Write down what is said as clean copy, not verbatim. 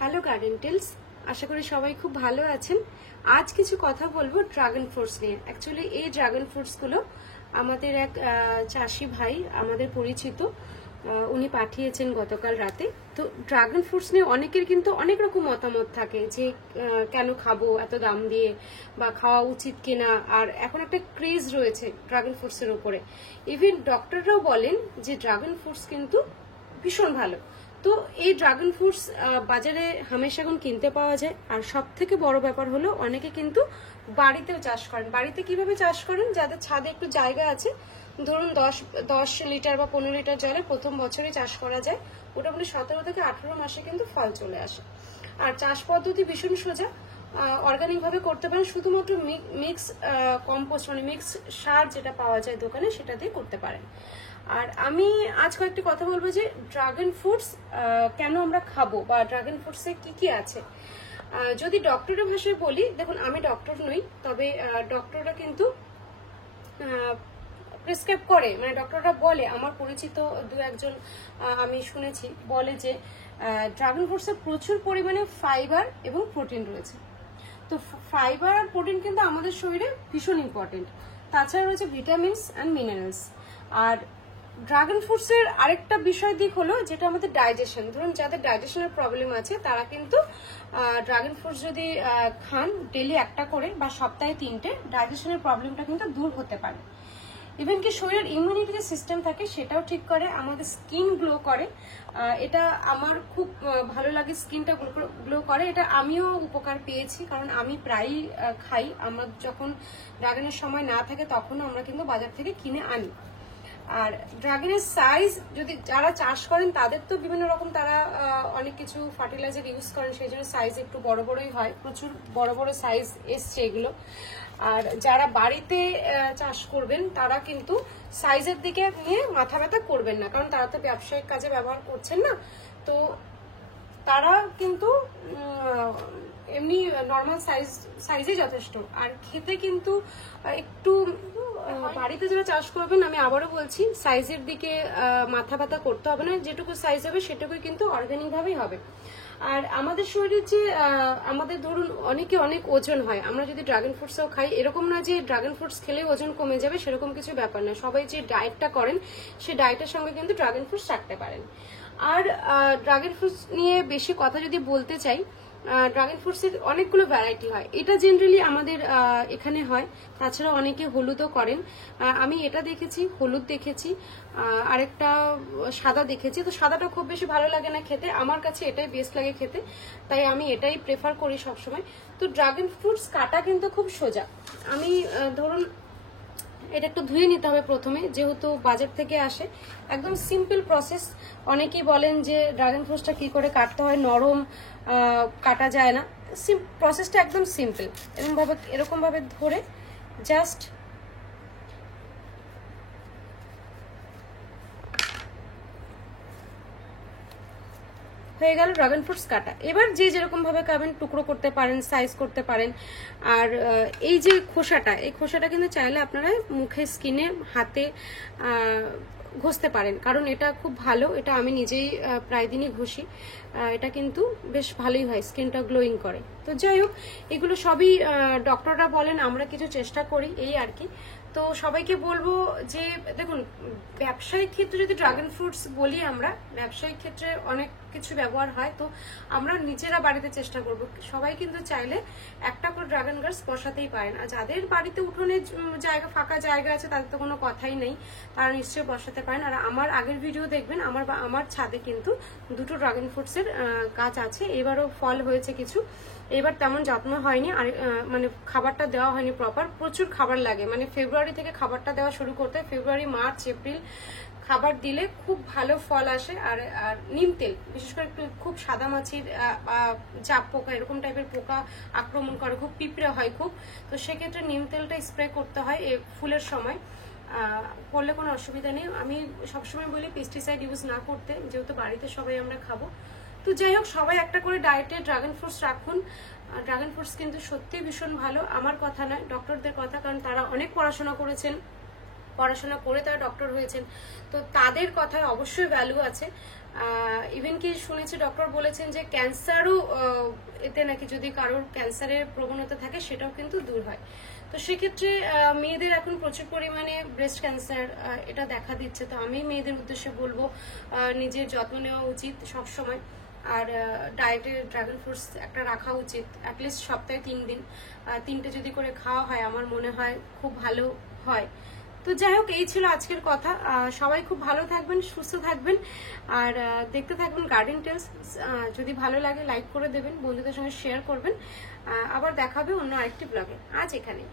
Hello garden tales, আশা করি সবাই খুব ভালো আছেন। আজ কিছু কথা বলবো ড্রাগন ফ্রুটস নিয়ে। অ্যাকচুয়ালি এই ড্রাগন ফ্রুটসগুলো আমাদের এক চাষি ভাই আমাদের পরিচিত, উনি পাঠিয়েছেন গতকাল রাতে। তো ড্রাগন ফ্রুটস নিয়ে অনেকের কিন্তু অনেক রকম মতামত থাকে যে কেন খাবো এত দাম দিয়ে, বা খাওয়া উচিত কিনা। আর এখন একটা ক্রেজ রয়েছে ড্রাগন ফ্রুটসের উপরে। ইভেন ডক্টররাও বলেন যে ড্রাগন ফ্রুটস কিন্তু ভীষণ ভালো। তো এই ড্রাগন ফ্রুটস বাজারে হামেশা এখন কিনতে পাওয়া যায়। আর সব থেকে বড় ব্যাপার হলো অনেকে কিন্তু বাড়িতেও চাষ করেন। বাড়িতে কিভাবে চাষ করেন? যাদের ছাদে একটু জায়গা আছে, ধরুন 10 লিটার বা 15 লিটার জলে প্রথম বছরে চাষ করা যায়। মোটামুটি 17 থেকে 18 মাসে কিন্তু ফল চলে আসে। আর চাষ পদ্ধতি ভীষণ সোজা, অর্গানিক ভাবে করতে পারেন। শুধুমাত্র মিক্স কম্পোস্ট মানে মিক্স সার যেটা পাওয়া যায় দোকানে, সেটা দিয়ে করতে পারেন। আর আমি আজ কয়েকটি কথা বলবো যে ড্রাগন ফ্রুটস কেন আমরা খাবো, বা ড্রাগন ফ্রুটসে কি কি আছে। যদি ডক্টরের ভাষায় বলি, দেখুন আমি ডক্টর নই, তবে ডক্টররা কিন্তু প্রেসক্রাইব করে, মানে ডক্টররা বলে, আমার পরিচিত দু একজন আমি শুনেছি বলে যে ড্রাগন ফ্রুটসে প্রচুর পরিমাণে ফাইবার এবং প্রোটিন রয়েছে। তো ফাইবার আর প্রোটিন কিন্তু আমাদের শরীরে ভীষণ ইম্পর্টেন্ট। তাছাড়া রয়েছে ভিটামিনস অ্যান্ড মিনারেলস। আর ড্রাগন ফ্রুটসের আরেকটা বিষয় দিক হলো যেটা আমাদের ডাইজেশন। ধরুন যাদের ডাইজেশনের প্রবলেম আছে তারা কিন্তু ড্রাগন ফ্রুটস যদি খান ডেলি একটা করে বা সপ্তাহে 3টে, ডাইজেশনের প্রবলেমটা কিন্তু দূর হতে পারে। ইভেন কি শরীরের ইমিউনিটি যে সিস্টেম থাকে সেটাও ঠিক করে, আমাদের স্কিন গ্লো করে। এটা আমার খুব ভালো লাগে, স্কিনটা গ্লো করে। এটা আমিও উপকার পেয়েছি, কারণ আমি প্রায়ই খাই। আমার যখন ড্রাগনের সময় না থাকে তখন আমরা কিন্তু বাজার থেকে কিনে আনি। আর ড্রাগনের সাইজ, যদি যারা চাষ করেন তাদের তো বিভিন্ন রকম, তারা অনেক কিছু ফার্টিলাইজার ইউজ করেন, সেই জন্য সাইজ একটু বড় বড়ই হয়। প্রচুর বড় বড় সাইজ এসছে এগুলো। আর যারা বাড়িতে চাষ করবেন তারা কিন্তু সাইজের দিকে নিয়ে মাথা ব্যথা করবেন না, কারণ তারা তো ব্যবসায়িক কাজে ব্যবহার করছেন না। তো তারা কিন্তু এমনি নর্মাল সাইজে যথেষ্ট। আর খেতে কিন্তু একটু, বাড়িতে যারা চাষ করবেন আমি আবারও বলছি, সাইজের দিকে মাথা ব্যথা করতে হবে না। যেটুকু সাইজ হবে সেটুকুই কিন্তু অর্গানিক ভাবেই হবে। আর আমাদের শরীরে যে আমাদের ধরুন অনেকে অনেক ওজন হয়, আমরা যদি ড্রাগন ফ্রুটসও খাই, এরকম না যে ড্রাগন ফ্রুটস খেলে ওজন কমে যাবে, সেরকম কিছু ব্যাপার না। সবাই যে ডায়েটটা করেন সেই ডায়েটের সঙ্গে কিন্তু ড্রাগন ফ্রুটস রাখতে পারেন। আর ড্রাগন ফ্রুটস নিয়ে বেশি কথা যদি বলতে চাই, ড্রাগন ফ্রুটসের অনেকগুলো ভ্যারাইটি হয়। এটা জেনারেলি আমাদের এখানে হয়। তাছাড়া অনেকে হলুদও করেন। আমি এটা দেখেছি, হলুদ দেখেছি, আরেকটা সাদা দেখেছি। তো সাদাটা খুব বেশি ভালো লাগে না খেতে, আমার কাছে এটাই বেস্ট লাগে খেতে, তাই আমি এটাই প্রেফার করি সবসময়। তো ড্রাগন ফ্রুটস কাটা কিন্তু খুব সোজা। আমি ধরুন এটা একটু ধুয়ে নিতে হবে প্রথমে, যেহেতু বাজার থেকে আসে। একদম সিম্পল প্রসেস। অনেকেই বলেন যে ড্রাগন ফ্রুটসটা কি করে কাটতে হয়, নরম কাটা যায় না। প্রসেসটা একদম সিম্পল। এরকম ভাবে ধরে জাস্ট হয়ে গেল ড্রাগন ফ্রুটস কাটা। এবার যে যেরকম ভাবে খাবেন, টুকরো করতে পারেন, সাইজ করতে পারেন। আর এই যে খোসাটা, এই খোসাটা কিন্তু চাইলে আপনারা মুখে, স্কিনে, হাতে ঘষতে পারেন, কারণ এটা খুব ভালো। এটা আমি নিজেই প্রায় দিনই ঘষি। এটা কিন্তু বেশ ভালোই হয়, স্কিনটা গ্লোয়িং করে। তো যাই হোক, এগুলো সবই ডক্টররা বলেন, আমরা কিছু চেষ্টা করি, এই আর কি। তো সবাইকে বলবো যে দেখুন, ব্যবসায়িক ক্ষেত্রে যদি ড্রাগন ফ্রুটস বলি, আমরা ব্যবসায়িক ক্ষেত্রে অনেক কিছু ব্যবহার হয়। তো আমরা নিজেরা বাড়িতে চেষ্টা করব। সবাই কিন্তু চাইলে একটা করে ড্রাগন গাছ বসাতেই পারেন। আর যাদের বাড়িতে উঠোনে জায়গা, ফাঁকা জায়গা আছে, তাদের তো কোনো কথাই নেই, তারা নিশ্চয়ই বসাতে পারেন। আর আমার আগের ভিডিও দেখবেন, আমার ছাদে কিন্তু 2টো ড্রাগন ফ্রুটসের গাছ আছে। এবারও ফল হয়েছে কিছু। এবার তেমন যত্ন হয়নি, আর মানে খাবারটা দেওয়া হয়নি প্রপার। প্রচুর খাবার লাগে, মানে ফেব্রুয়ারি থেকে খাবারটা দেওয়া শুরু করতে হয়। ফেব্রুয়ারি, মার্চ, এপ্রিল খাবার দিলে খুব ভালো ফল আসে। আর নিম তেল, বিশেষ করে একটু খুব সাদা মাছির চাপ পোকা, এরকম টাইপের পোকা আক্রমণ করে, খুব পিঁপড়ে হয় খুব। তো সেক্ষেত্রে নিম তেলটা স্প্রে করতে হয় এই ফুলের সময়। করলে কোনো অসুবিধা নেই। আমি সবসময় বলি পেস্টিসাইড ইউজ না করতে, যেহেতু বাড়িতে সবাই আমরা খাবো। তো যাই হোক, সবাই একটা করে ডায়েটে ড্রাগন ফ্রুটস রাখুন। ড্রাগন ফ্রুটস কিন্তু সত্যি ভীষণ ভালো। আমার কথা নয়, ডক্টরদের কথা, কারণ তারা অনেক পড়াশোনা করেছেন, পড়াশোনা করে তারা ডক্টর হয়েছেন। তো তাদের কথায় অবশ্যই ভ্যালু আছে। ইভেন কি শুনেছি ডক্টর বলেছেন যে ক্যান্সারও এতে নাকি যদি কারোর ক্যান্সারের প্রবণতা থাকে সেটাও কিন্তু দূর হয়। তো সেক্ষেত্রে মেয়েদের এখন প্রচুর পরিমাণে ব্রেস্ট ক্যান্সার এটা দেখা দিচ্ছে। তো আমি মেয়েদের উদ্দেশ্যে বলবো নিজের যত্ন নেওয়া উচিত সব সময়। আর ডায়েটে ড্রাগন ফ্রুটস একটা রাখা উচিত, অ্যাটলিস্ট সপ্তাহে 3 দিন, 3টে যদি করে খাওয়া হয় আমার মনে হয় খুব ভালো হয়। তো যাই হোক, এই ছিল আজকের কথা। সবাই খুব ভালো থাকবেন, সুস্থ থাকবেন, আর দেখতে থাকবেন গার্ডেন টেলস। যদি ভালো লাগে লাইক করে দেবেন, বন্ধুদের সঙ্গে শেয়ার করবেন। আবার দেখাবে অন্য আরেকটি ব্লগে। আজ এখানে।